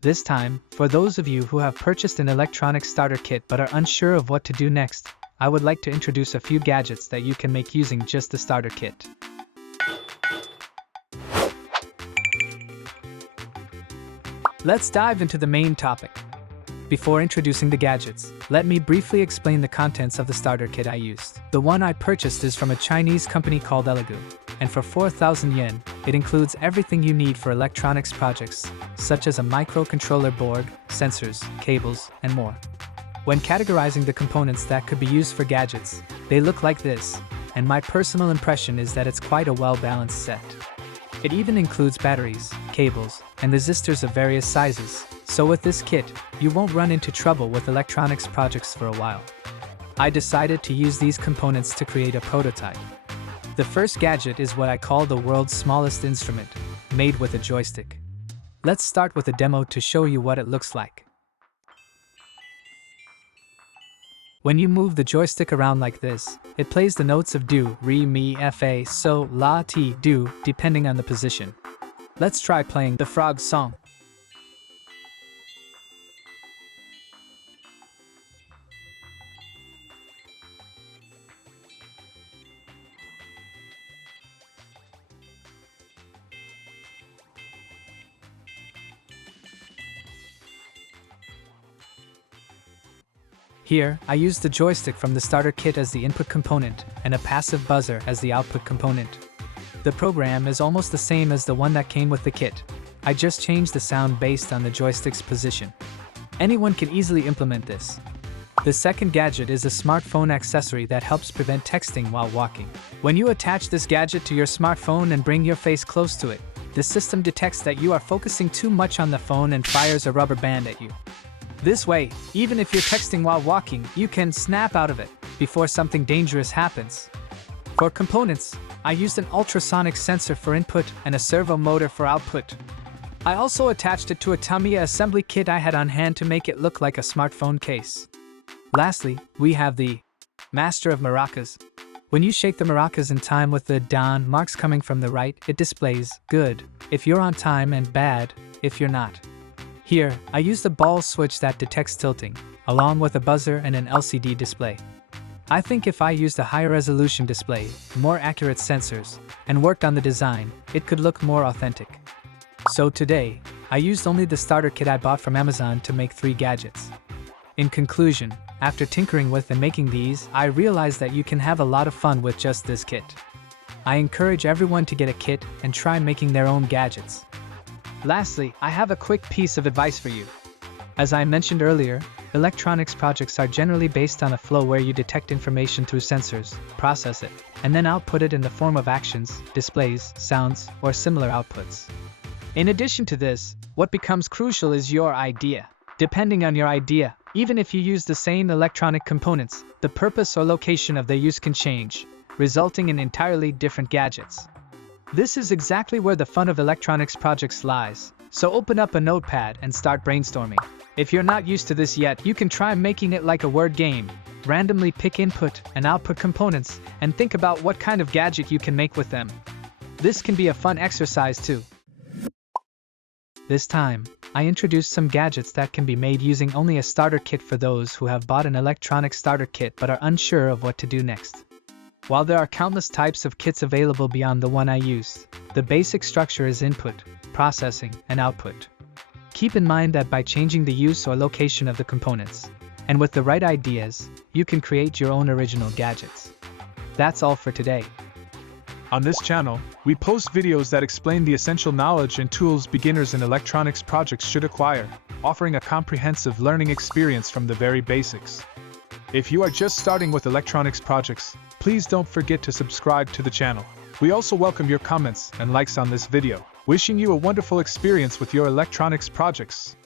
This time, for those of you who have purchased an electronic starter kit but are unsure of what to do next, I would like to introduce a few gadgets that you can make using just the starter kit. Let's dive into the main topic. Before introducing the gadgets, let me briefly explain the contents of the starter kit I used. The one I purchased is from a Chinese company called ELEGOO, and for 4,000 yen, it includes everything you need for electronics projects, such as a microcontroller board, sensors, cables, and more. When categorizing the components that could be used for gadgets, they look like this, and my personal impression is that it's quite a well-balanced set. It even includes batteries, cables, and resistors of various sizes, so with this kit, you won't run into trouble with electronics projects for a while. I decided to use these components to create a prototype. The first gadget is what I call the world's smallest instrument, made with a joystick. Let's start with a demo to show you what it looks like. When you move the joystick around like this, it plays the notes of do, re, mi, fa, so, la, ti, do, depending on the position. Let's try playing the frog song. Here, I used the joystick from the starter kit as the input component and a passive buzzer as the output component. The program is almost the same as the one that came with the kit. I just changed the sound based on the joystick's position. Anyone can easily implement this. The second gadget is a smartphone accessory that helps prevent texting while walking. When you attach this gadget to your smartphone and bring your face close to it, the system detects that you are focusing too much on the phone and fires a rubber band at you. This way, even if you're texting while walking, you can snap out of it before something dangerous happens. For components, I used an ultrasonic sensor for input and a servo motor for output. I also attached it to a Tamiya assembly kit I had on hand to make it look like a smartphone case. Lastly, we have the Master of Maracas. When you shake the maracas in time with the dan marks coming from the right, it displays good if you're on time and bad if you're not. Here, I used a ball switch that detects tilting, along with a buzzer and an LCD display. I think if I used a higher resolution display, more accurate sensors, and worked on the design, it could look more authentic. So today, I used only the starter kit I bought from Amazon to make 3 gadgets. In conclusion, after tinkering with and making these, I realized that you can have a lot of fun with just this kit. I encourage everyone to get a kit and try making their own gadgets. Lastly, I have a quick piece of advice for you. As I mentioned earlier, electronics projects are generally based on a flow where you detect information through sensors, process it, and then output it in the form of actions, displays, sounds, or similar outputs. In addition to this, what becomes crucial is your idea. Depending on your idea, even if you use the same electronic components, the purpose or location of their use can change, resulting in entirely different gadgets. This is exactly where the fun of electronics projects lies, so open up a notepad and start brainstorming. If you're not used to this yet, you can try making it like a word game. Randomly pick input and output components and think about what kind of gadget you can make with them. This can be a fun exercise too. This time, I introduced some gadgets that can be made using only a starter kit for those who have bought an electronic starter kit but are unsure of what to do next. While there are countless types of kits available beyond the one I used, the basic structure is input, processing, and output. Keep in mind that by changing the use or location of the components, and with the right ideas, you can create your own original gadgets. That's all for today. On this channel, we post videos that explain the essential knowledge and tools beginners in electronics projects should acquire, offering a comprehensive learning experience from the very basics. If you are just starting with electronics projects, please don't forget to subscribe to the channel. We also welcome your comments and likes on this video. Wishing you a wonderful experience with your electronics projects.